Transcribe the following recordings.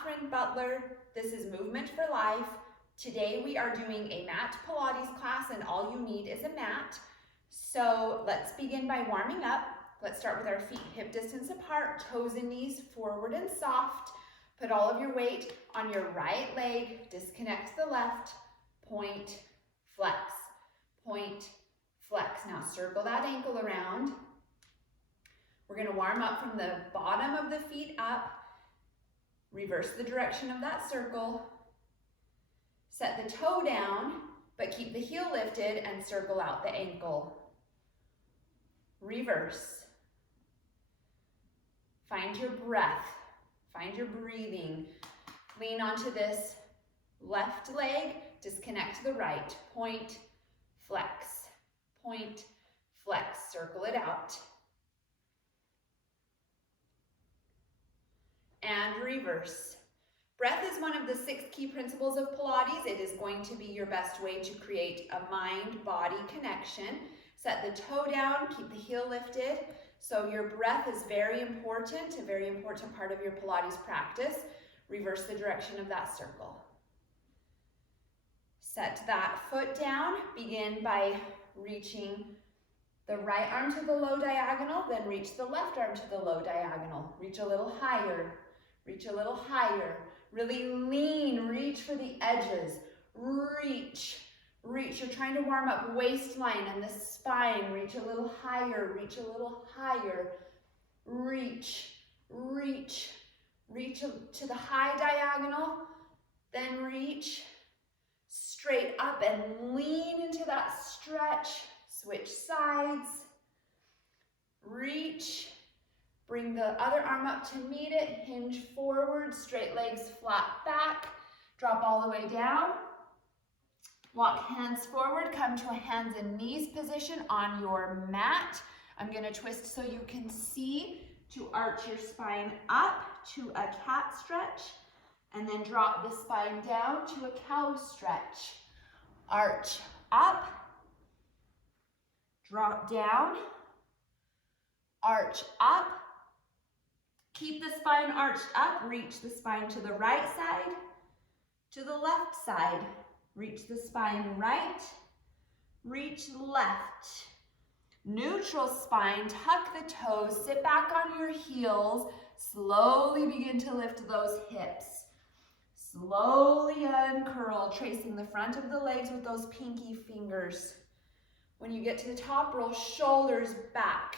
Kathryn Butler. This is Movement for Life. Today we are doing a mat Pilates class and all you need is a mat. So let's begin by warming up. Let's start with our feet hip distance apart, toes and knees forward and soft. Put all of your weight on your right leg, disconnect the left, point, flex, point, flex. Now circle that ankle around. We're going to warm up from the bottom of the feet up. Reverse the direction of that circle. Set the toe down, but keep the heel lifted and circle out the ankle. Reverse. Find your breath. Find your breathing. Lean onto this left leg, disconnect the right. Point, flex, point, flex. Circle it out. And reverse. Breath is one of the 6 key principles of Pilates. It is going to be your best way to create a mind-body connection. Set the toe down, keep the heel lifted. So your breath is very important, a very important part of your Pilates practice. Reverse the direction of that circle. Set that foot down. Begin by reaching the right arm to the low diagonal, then reach the left arm to the low diagonal. Reach a little higher. Reach a little higher. Really lean, reach for the edges. Reach, reach. You're trying to warm up waistline and the spine. Reach a little higher, reach a little higher. Reach, reach, reach to the high diagonal. Then reach straight up and lean into that stretch. Switch sides. Reach. Bring the other arm up to meet it, hinge forward, straight legs flat back, drop all the way down. Walk hands forward, come to a hands and knees position on your mat. I'm gonna twist so you can see to arch your spine up to a cat stretch, and then drop the spine down to a cow stretch. Arch up, drop down, arch up. Keep the spine arched up, reach the spine to the right side, to the left side. Reach the spine right, reach left. Neutral spine, tuck the toes, sit back on your heels. Slowly begin to lift those hips. Slowly uncurl, tracing the front of the legs with those pinky fingers. When you get to the top, roll shoulders back.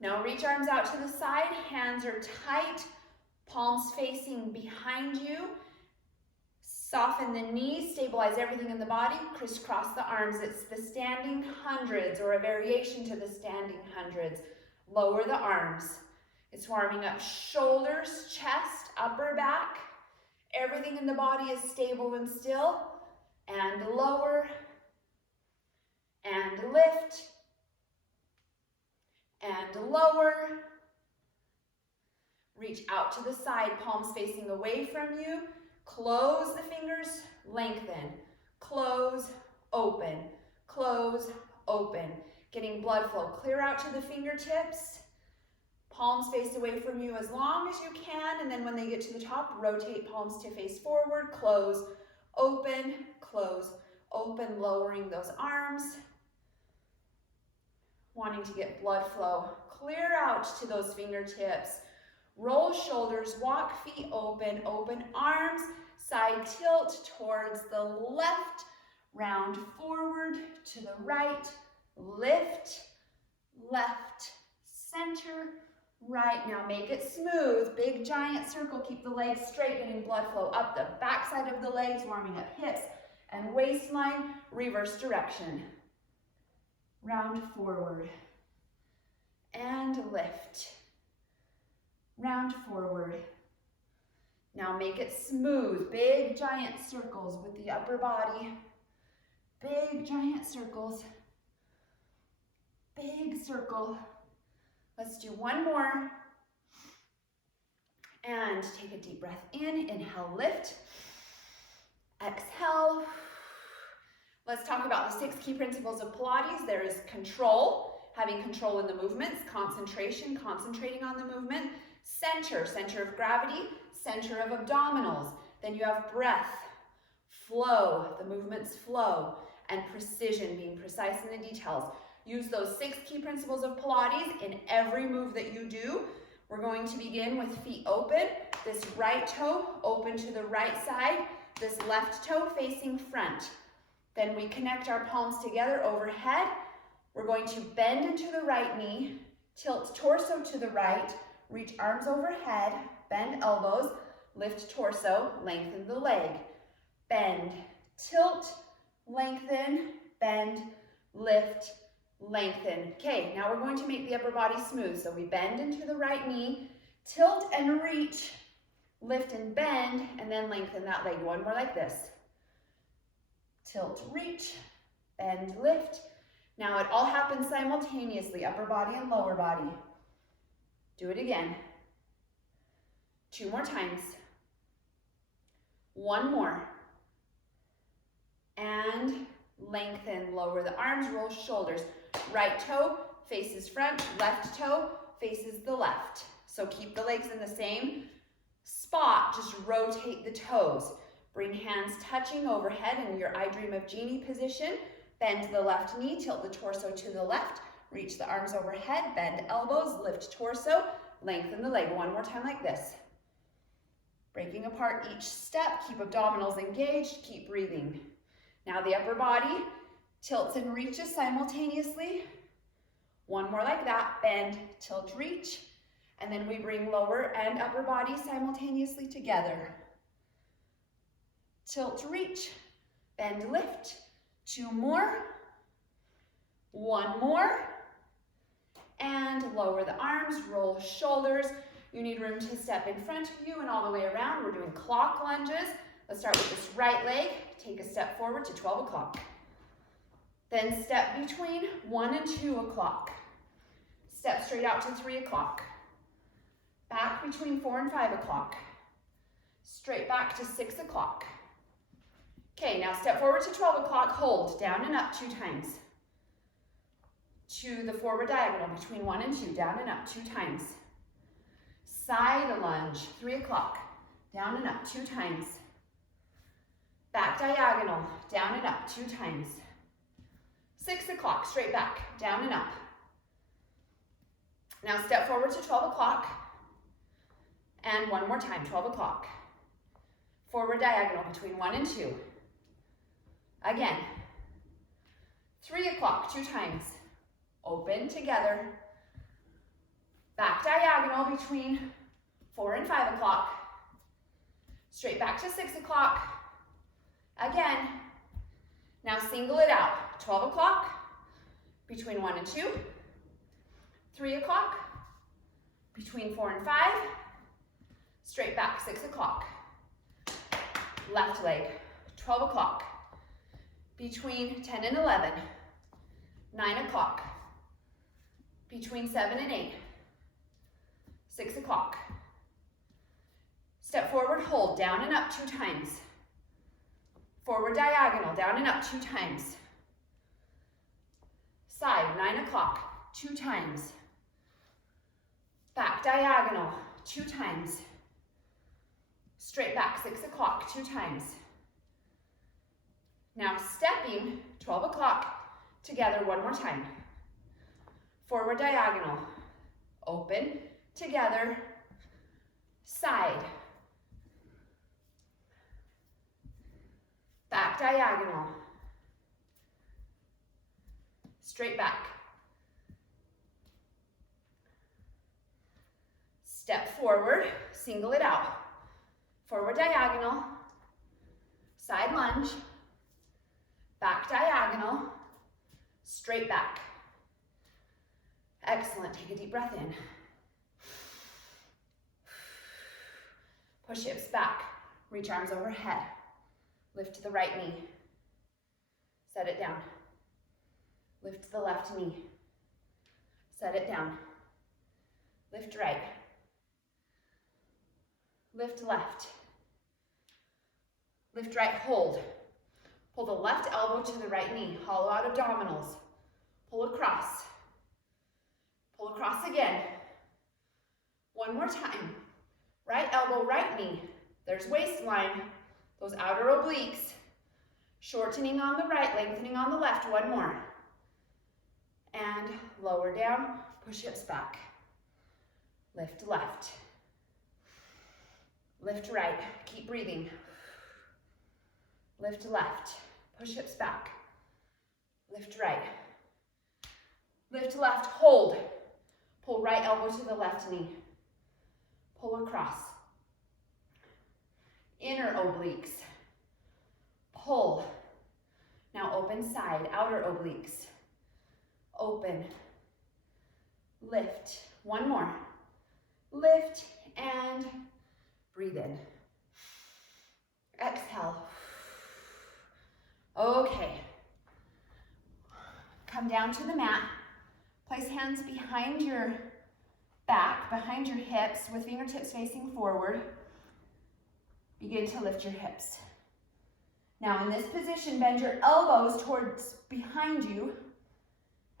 Now reach arms out to the side, hands are tight, palms facing behind you. Soften the knees, stabilize everything in the body, crisscross the arms. It's the standing hundreds or a variation to the standing hundreds. Lower the arms. It's warming up shoulders, chest, upper back. Everything in the body is stable and still. And lower, and lift, and lower. Reach out to the side, palms facing away from you. Close the fingers, lengthen. Close, open. Close, open. Getting blood flow. Clear out to the fingertips. Palms face away from you as long as you can, and then when they get to the top, rotate palms to face forward. Close, open, lowering those arms. Wanting to get blood flow. Clear out to those fingertips. Roll shoulders, walk feet open, open arms, side tilt towards the left, round forward to the right, lift, left, center, right. Now make it smooth, big giant circle, keep the legs straight, getting blood flow up the back side of the legs, warming up hips and waistline, reverse direction. Round forward and lift. Round forward. Now make it smooth, big giant circles with the upper body. Big giant circles. Big circle. Let's do one more. And take a deep breath in. Inhale, lift. Exhale. Let's talk about the 6 key principles of Pilates. There is control, having control in the movements, concentration, concentrating on the movement, center of gravity, center of abdominals. Then you have breath, flow, the movements flow, and precision, being precise in the details. Use those 6 key principles of Pilates in every move that you do. We're going to begin with feet open, this right toe open to the right side, this left toe facing front. Then we connect our palms together overhead. We're going to bend into the right knee, tilt torso to the right, reach arms overhead, bend elbows, lift torso, lengthen the leg. Bend, tilt, lengthen, bend, lift, lengthen. Okay, now we're going to make the upper body smooth. So we bend into the right knee, tilt and reach, lift and bend, and then lengthen that leg. One more like this. Tilt, reach, bend, lift. Now it all happens simultaneously, upper body and lower body. Do it again. 2 more times. 1 more. And lengthen, lower the arms, roll shoulders. Right toe faces front, left toe faces the left. So keep the legs in the same spot, just rotate the toes. Bring hands touching overhead in your I Dream of Jeannie position. Bend the left knee, tilt the torso to the left, reach the arms overhead, bend elbows, lift torso, lengthen the leg. 1 more time like this. Breaking apart each step, keep abdominals engaged, keep breathing. Now the upper body tilts and reaches simultaneously. 1 more like that, bend, tilt, reach, and then we bring lower and upper body simultaneously together. Tilt, reach, bend, lift. 2 more. 1 more. And lower the arms, roll shoulders. You need room to step in front of you and all the way around. We're doing clock lunges. Let's start with this right leg. Take a step forward to 12 o'clock. Then step between 1 and 2 o'clock. Step straight out to 3 o'clock. Back between 4 and 5 o'clock. Straight back to 6 o'clock. Okay, now step forward to 12 o'clock, hold, down and up 2 times. To the forward diagonal between 1 and 2, down and up 2 times. Side lunge, 3 o'clock, down and up 2 times. Back diagonal, down and up 2 times. 6 o'clock, straight back, down and up. Now step forward to 12 o'clock, and 1 more time, 12 o'clock. Forward diagonal between 1 and 2. Again. 3 o'clock, 2 times. Open together. Back diagonal between 4 and 5 o'clock. Straight back to 6 o'clock. Again. Now single it out. 12 o'clock, between 1 and 2. 3 o'clock, between 4 and 5. Straight back, 6 o'clock. Left leg, 12 o'clock, between 10 and 11. 9 o'clock, between 7 and 8. 6 o'clock. Step forward, hold, down and up 2 times. Forward diagonal, down and up 2 times. Side, 9 o'clock, 2 times. Back diagonal, 2 times. Straight back, 6 o'clock, 2 times. Now stepping, 12 o'clock, together 1 more time. Forward diagonal, open, together, side. Back diagonal. Straight back. Step forward, single it out. Forward diagonal, side lunge, back diagonal, straight back. Excellent, take a deep breath in. Push hips back, reach arms overhead. Lift to the right knee. Set it down. Lift to the left knee. Set it down. Lift right. Lift left. Lift right, hold. Pull the left elbow to the right knee. Hollow out abdominals. Pull across. Pull across again. 1 more time. Right elbow, right knee. There's waistline, those outer obliques. Shortening on the right, lengthening on the left. One more. And lower down, push hips back. Lift left. Lift right, keep breathing. Lift left, push hips back. Lift right. Lift left, hold. Pull right elbow to the left knee. Pull across. Inner obliques. Pull. Now open side, outer obliques. Open. Lift. One more. Lift and breathe in. Exhale. Okay. Come down to the mat. Place hands behind your back, behind your hips, with fingertips facing forward. Begin to lift your hips. Now in this position, bend your elbows towards behind you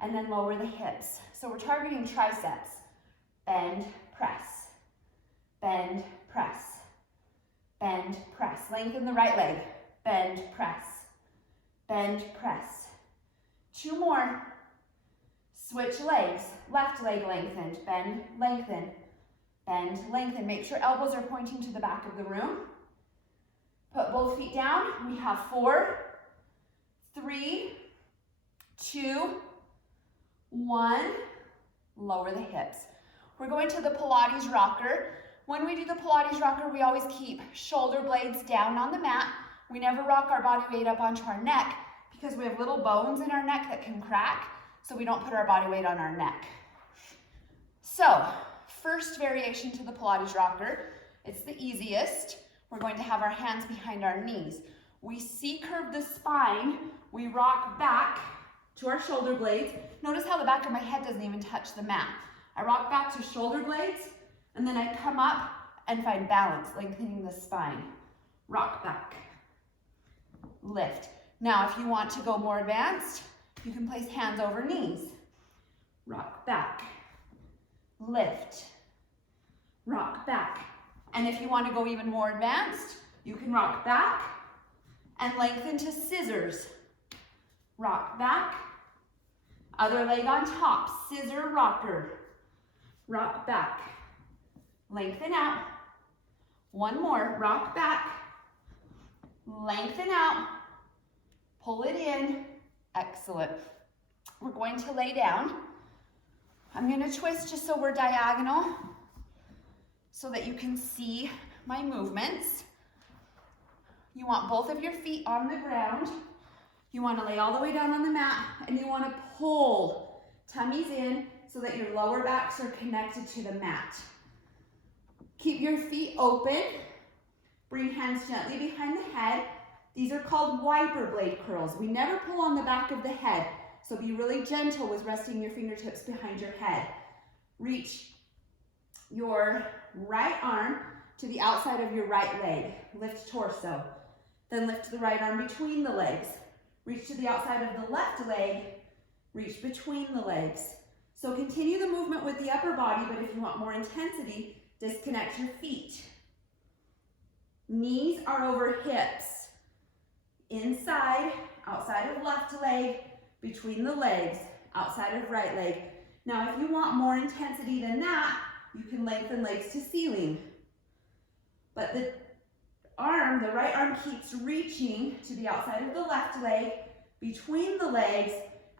and then lower the hips. So we're targeting triceps. Bend, press. Bend, press. Bend, press. Lengthen the right leg. Bend, press. Bend, press. 2 more. Switch legs. Left leg lengthened. Bend, lengthen. Bend, lengthen. Make sure elbows are pointing to the back of the room. Put both feet down. We have 4, 3, 2, 1. Lower the hips. We're going to the Pilates rocker. When we do the Pilates rocker, we always keep shoulder blades down on the mat. We never rock our body weight up onto our neck because we have little bones in our neck that can crack, so we don't put our body weight on our neck. So, first variation to the Pilates rocker, it's the easiest. We're going to have our hands behind our knees. We C-curve the spine, we rock back to our shoulder blades. Notice how the back of my head doesn't even touch the mat. I rock back to shoulder blades, and then I come up and find balance, lengthening the spine. Rock back, lift. Now, if you want to go more advanced, you can place hands over knees. Rock back, lift, rock back. And if you want to go even more advanced, you can rock back and lengthen to scissors. Rock back, other leg on top, scissor rocker. Rock back, lengthen out. One more, rock back, lengthen out, pull it in. Excellent. We're going to lay down. I'm going to twist just so we're diagonal so that you can see my movements. You want both of your feet on the ground. You want to lay all the way down on the mat, and you want to pull tummies in so that your lower backs are connected to the mat. Keep your feet open. Bring hands gently behind the head. These are called wiper blade curls. We never pull on the back of the head, so be really gentle with resting your fingertips behind your head. Reach your right arm to the outside of your right leg. Lift torso. Then lift the right arm between the legs. Reach to the outside of the left leg. Reach between the legs. So continue the movement with the upper body, but if you want more intensity, disconnect your feet. Knees are over hips. Inside, outside of left leg, between the legs, outside of right leg. Now, if you want more intensity than that, you can lengthen legs to ceiling. But the right arm keeps reaching to the outside of the left leg, between the legs,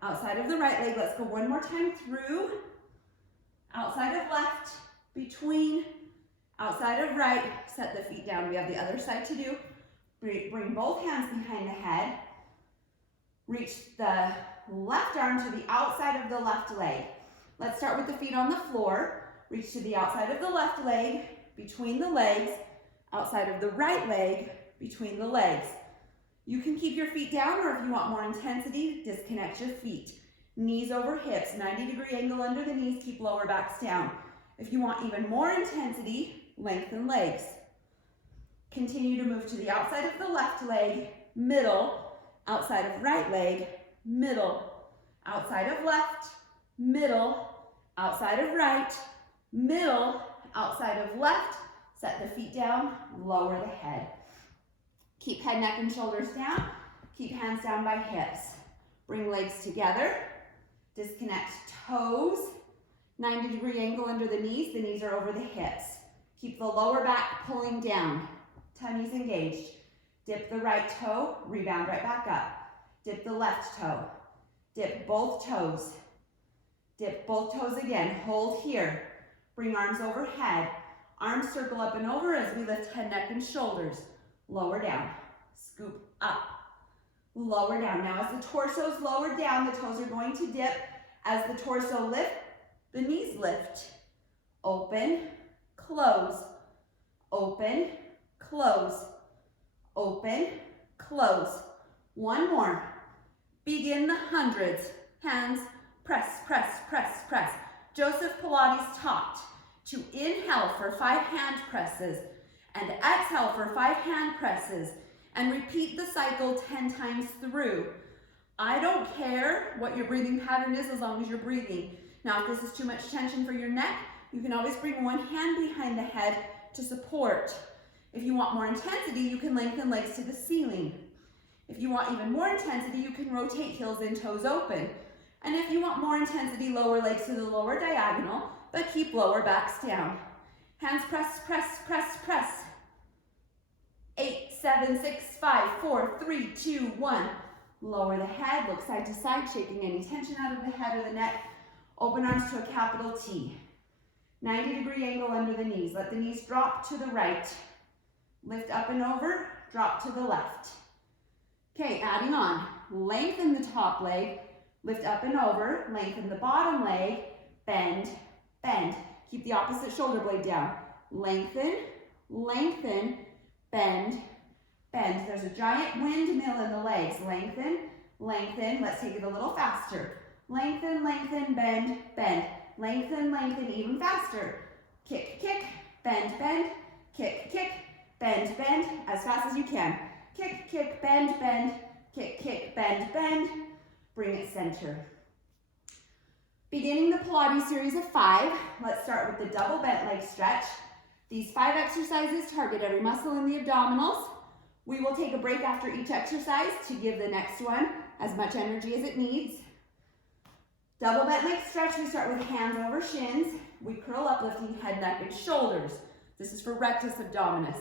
outside of the right leg. Let's go one more time through. Outside of left, between, outside of right. Set the feet down. We have the other side to do. Bring both hands behind the head. Reach the left arm to the outside of the left leg. Let's start with the feet on the floor. Reach to the outside of the left leg, between the legs, outside of the right leg, between the legs. You can keep your feet down, or if you want more intensity, disconnect your feet. Knees over hips, 90-degree angle under the knees, keep lower backs down. If you want even more intensity, lengthen legs. Continue to move to the outside of the left leg, middle, outside of right leg, middle, outside of left, middle, outside of right, middle, outside of left, Set the feet down, lower the head. Keep head, neck, and shoulders down. Keep hands down by hips. Bring legs together. Disconnect toes. 90-degree angle under the knees are over the hips. Keep the lower back pulling down. Tummies engaged. Dip the right toe, rebound right back up. Dip the left toe. Dip both toes. Dip both toes again. Hold here. Bring arms overhead. Arms circle up and over as we lift head, neck, and shoulders. Lower down. Scoop up. Lower down. Now as the torso is lowered down, the toes are going to dip. As the torso lifts, the knees lift. Open, close. Open, close. Open, close. One more. Begin the hundreds. Hands, press, press, press, press. Joseph Pilates taught to inhale for 5 hand presses and exhale for 5 hand presses and repeat the cycle 10 times through. I don't care what your breathing pattern is as long as you're breathing. Now, if this is too much tension for your neck, you can always bring one hand behind the head to support. If you want more intensity, you can lengthen legs to the ceiling. If you want even more intensity, you can rotate heels and toes open. And if you want more intensity, lower legs to the lower diagonal, but keep lower backs down. Hands press, press, press, press. 8, 7, 6, 5, 4, 3, 2, 1. Lower the head, look side to side, shaking any tension out of the head or the neck. Open arms to a capital T. 90-degree angle under the knees. Let the knees drop to the right. Lift up and over, drop to the left. Okay, adding on. Lengthen the top leg, lift up and over, lengthen the bottom leg, bend, bend. Keep the opposite shoulder blade down. Lengthen, lengthen, bend, bend. There's a giant windmill in the legs. Lengthen, lengthen. Let's take it a little faster. Lengthen, lengthen, bend, bend. Lengthen, lengthen, even faster. Kick, kick, bend, bend, kick, kick, bend, bend, as fast as you can. Kick, kick, bend, bend, kick, kick, bend, bend. Bring it center. Beginning the Pilates series of 5, let's start with the double bent leg stretch. These 5 exercises target every muscle in the abdominals. We will take a break after each exercise to give the next one as much energy as it needs. Double bent leg stretch, we start with hands over shins. We curl up, lifting head, neck, and shoulders. This is for rectus abdominis.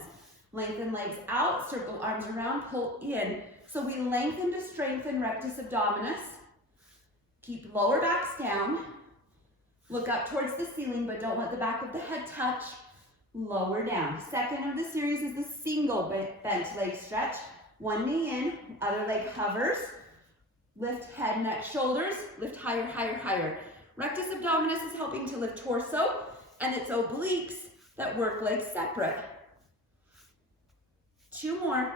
Lengthen legs out, circle arms around, pull in. So we lengthen to strengthen rectus abdominis. Keep lower backs down. Look up towards the ceiling, but don't let the back of the head touch. Lower down. Second of the series is the single bent leg stretch. One knee in, other leg hovers. Lift head, neck, shoulders. Lift higher, higher, higher. Rectus abdominis is helping to lift torso, and it's obliques that work legs separate. 2 more.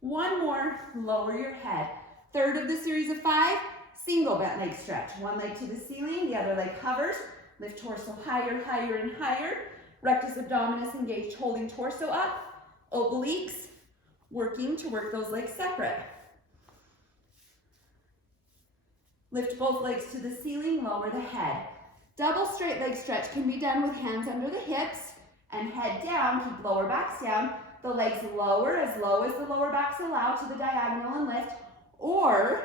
1 more. Lower your head. Third of the series of 5, single bent leg stretch. One leg to the ceiling, the other leg hovers. Lift torso higher, higher, and higher. Rectus abdominis engaged, holding torso up. Obliques working to work those legs separate. Lift both legs to the ceiling, lower the head. Double straight leg stretch can be done with hands under the hips and head down. Keep lower backs down. The legs lower as low as the lower backs allow to the diagonal and lift. Or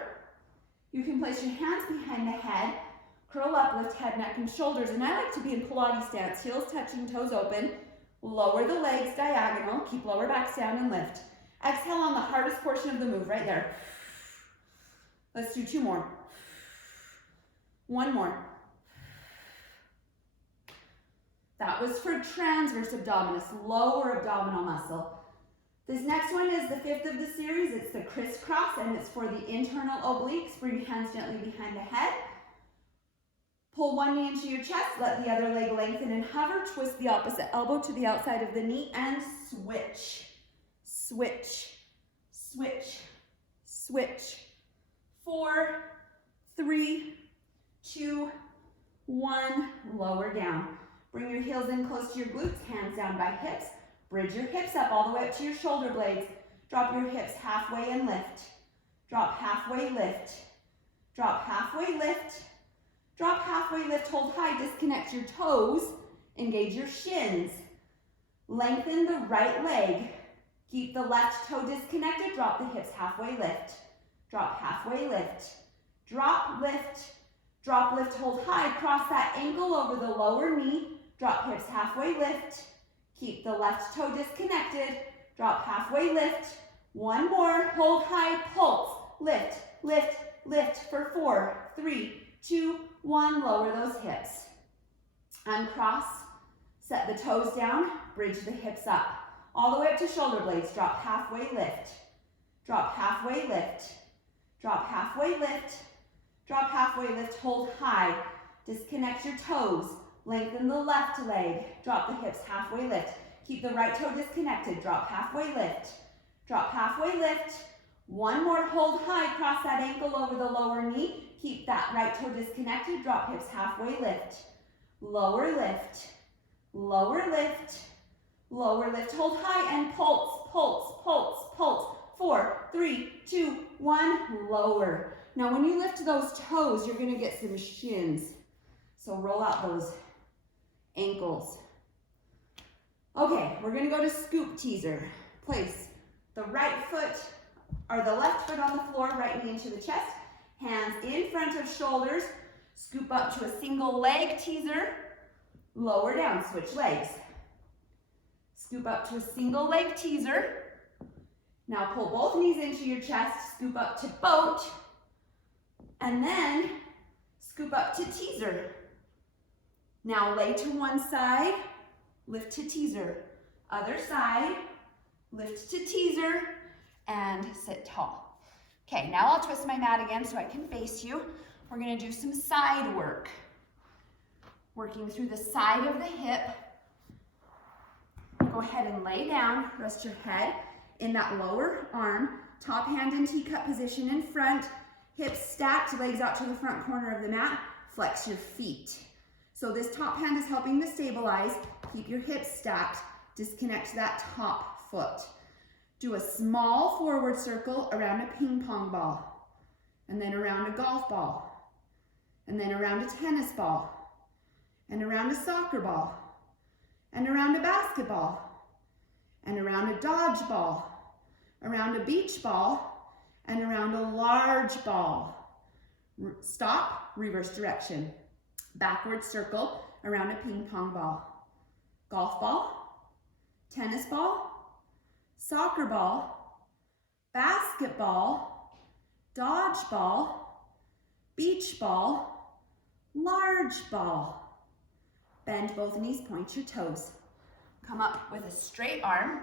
you can place your hands behind the head, curl up, lift head, neck, and shoulders. And I like to be in Pilates stance, heels touching, toes open. Lower the legs diagonal, keep lower backs down and lift. Exhale on the hardest portion of the move, right there. Let's do 2 more. 1 more. That was for transverse abdominis, lower abdominal muscle. This next one is the 5th of the series. It's the crisscross, and it's for the internal obliques. Bring hands gently behind the head. Pull one knee into your chest, let the other leg lengthen and hover. Twist the opposite elbow to the outside of the knee and switch. Switch, switch, switch. 4, 3, 2, 1. Lower down. Bring your heels in close to your glutes, hands down by hips. Bridge your hips up all the way up to your shoulder blades. Drop your hips halfway and lift. Drop halfway, lift. Drop halfway, lift. Drop halfway, lift, hold high. Disconnect your toes. Engage your shins. Lengthen the right leg. Keep the left toe disconnected. Drop the hips halfway lift. Drop halfway lift. Drop, lift. Drop, lift, hold high. Cross that ankle over the lower knee. Drop hips halfway lift. Keep the left toe disconnected. Drop halfway lift. One more. Hold high, pulse. Lift, lift, lift for 4, 3, 2, 1. Lower those hips. Uncross. Set the toes down. Bridge the hips up. All the way up to shoulder blades. Drop halfway lift. Drop halfway lift. Drop halfway lift. Drop halfway lift. Hold high. Disconnect your toes. Lengthen the left leg. Drop the hips halfway lift. Keep the right toe disconnected. Drop halfway lift. Drop halfway lift. One more. Hold high. Cross that ankle over the lower knee. Keep that right toe disconnected. Drop hips halfway lift. Lower lift. Lower lift. Lower lift. Hold high and pulse, pulse, pulse, pulse. 4, 3, 2, 1. Lower. Now when you lift those toes, you're going to get some shins. So roll out those ankles. Okay, we're going to go to scoop teaser. Place the right foot or the left foot on the floor, right knee into the chest. Hands in front of shoulders. Scoop up to a single leg teaser. Lower down, switch legs. Scoop up to a single leg teaser. Now pull both knees into your chest. Scoop up to boat. And then scoop up to teaser. Now lay to one side, lift to teaser. Other side, lift to teaser, and sit tall. Okay, now I'll twist my mat again so I can face you. We're gonna do some side work. Working through the side of the hip. Go ahead and lay down, rest your head in that lower arm, top hand in teacup position in front, hips stacked, legs out to the front corner of the mat, flex your feet. So this top hand is helping to stabilize. Keep your hips stacked. Disconnect that top foot. Do a small forward circle around a ping pong ball, and then around a golf ball, and then around a tennis ball, and around a soccer ball, and around a basketball, and around a dodgeball, around a beach ball, and around a large ball. Stop, reverse direction. Backward circle around a ping pong ball, golf ball, tennis ball, soccer ball, basketball, dodgeball, beach ball, large ball. Bend both knees, point your toes. Come up with a straight arm.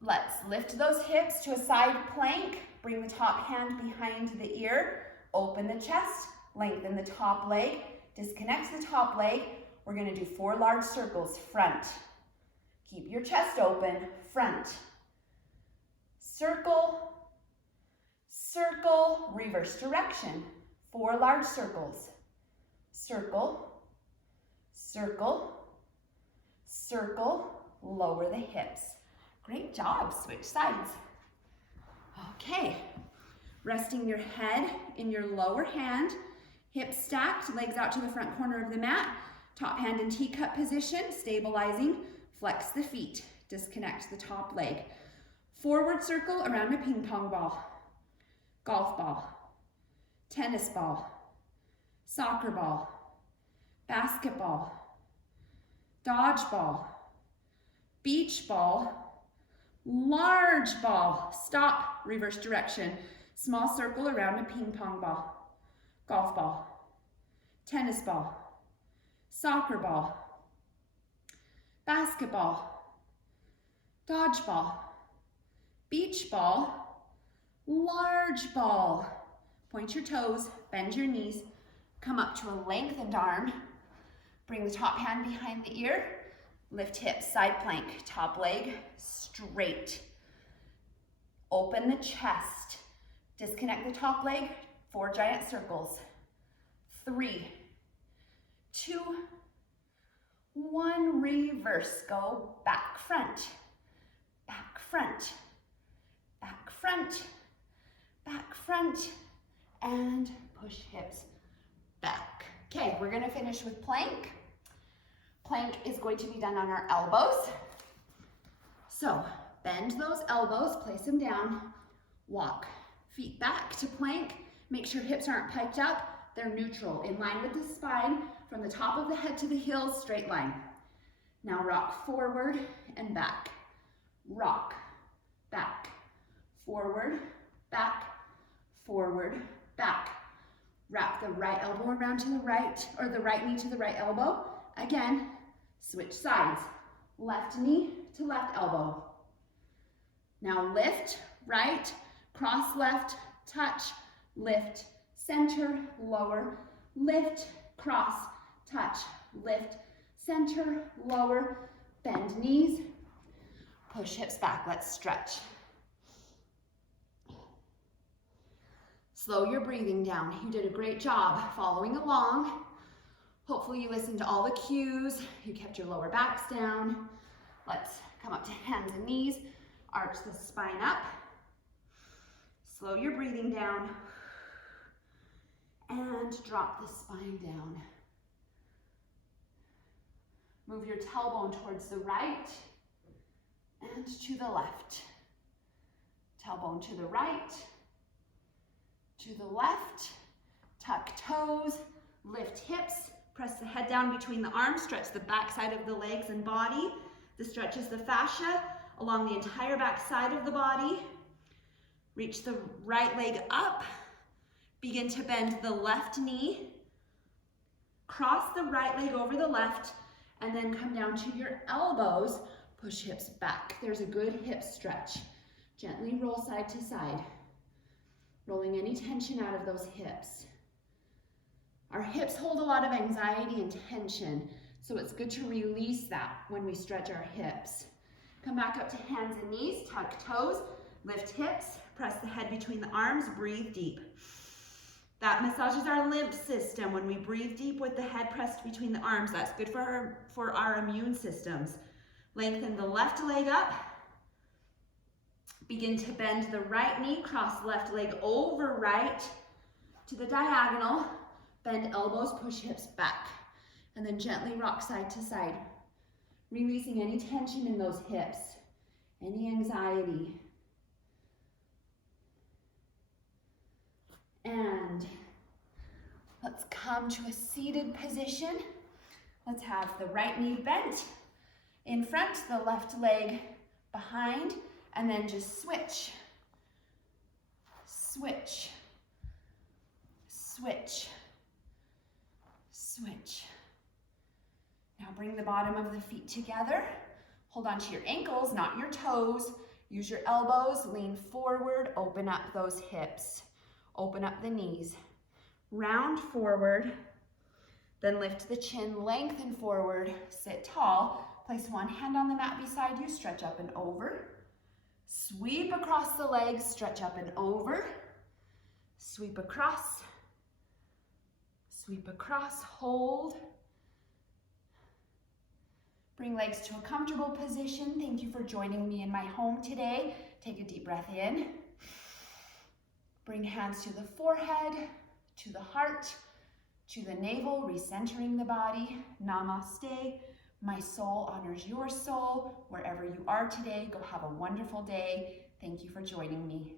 Let's lift those hips to a side plank. Bring the top hand behind the ear. Open the chest. Lengthen the top leg, disconnect the top leg. We're gonna do 4 large circles, front. Keep your chest open, front. Circle, circle, reverse direction. 4 large circles. Circle, circle, circle, lower the hips. Great job, switch sides. Okay, resting your head in your lower hand, hips stacked, legs out to the front corner of the mat, top hand in teacup position, stabilizing, flex the feet, disconnect the top leg. Forward circle around a ping pong ball, golf ball, tennis ball, soccer ball, basketball, dodgeball, beach ball, large ball. Stop, reverse direction. Small circle around a ping pong ball, golf ball, tennis ball, soccer ball, basketball, dodgeball, beach ball, large ball. Point your toes, bend your knees, come up to a lengthened arm. Bring the top hand behind the ear, lift hips, side plank, top leg straight. Open the chest, disconnect the top leg, 4 giant circles. 3, 2, 1, reverse. Go back, front, back, front, back, front, back, front, and push hips back. Okay, we're gonna finish with plank. Plank is going to be done on our elbows. So bend those elbows, place them down, walk. Feet back to plank. Make sure hips aren't piped up. They're neutral, in line with the spine, from the top of the head to the heels, straight line. Now rock forward and back. Rock, back, forward, back, forward, back. Wrap the right elbow around to the right, or the right knee to the right elbow. Again, switch sides. Left knee to left elbow. Now lift, right, cross left, touch, lift, center, lower, lift, cross, touch, lift, center, lower, bend knees, push hips back. Let's stretch. Slow your breathing down. You did a great job following along. Hopefully you listened to all the cues. You kept your lower backs down. Let's come up to hands and knees. Arch the spine up. Slow your breathing down. And drop the spine down. Move your tailbone towards the right and to the left. Tailbone to the right, to the left. Tuck toes, lift hips, press the head down between the arms, stretch the back side of the legs and body. This stretches the fascia along the entire back side of the body. Reach the right leg up. Begin to bend the left knee. Cross the right leg over the left, and then come down to your elbows. Push hips back. There's a good hip stretch. Gently roll side to side, rolling any tension out of those hips. Our hips hold a lot of anxiety and tension, so it's good to release that when we stretch our hips. Come back up to hands and knees, tuck toes, lift hips, press the head between the arms, breathe deep. That massages our lymph system. When we breathe deep with the head pressed between the arms, that's good for our immune systems. Lengthen the left leg up. Begin to bend the right knee, cross left leg over right to the diagonal. Bend elbows, push hips back. And then gently rock side to side. Releasing any tension in those hips, any anxiety. And let's come to a seated position. Let's have the right knee bent in front, the left leg behind, and then just switch, switch, switch, switch. Now bring the bottom of the feet together. Hold on to your ankles, not your toes. Use your elbows, lean forward, open up those hips. Open up the knees. Round forward, then lift the chin, lengthen forward, sit tall. Place one hand on the mat beside you, stretch up and over. Sweep across the legs, stretch up and over. Sweep across, hold. Bring legs to a comfortable position. Thank you for joining me in my home today. Take a deep breath in. Bring hands to the forehead, to the heart, to the navel, recentering the body. Namaste. My soul honors your soul. Wherever you are today, go have a wonderful day. Thank you for joining me.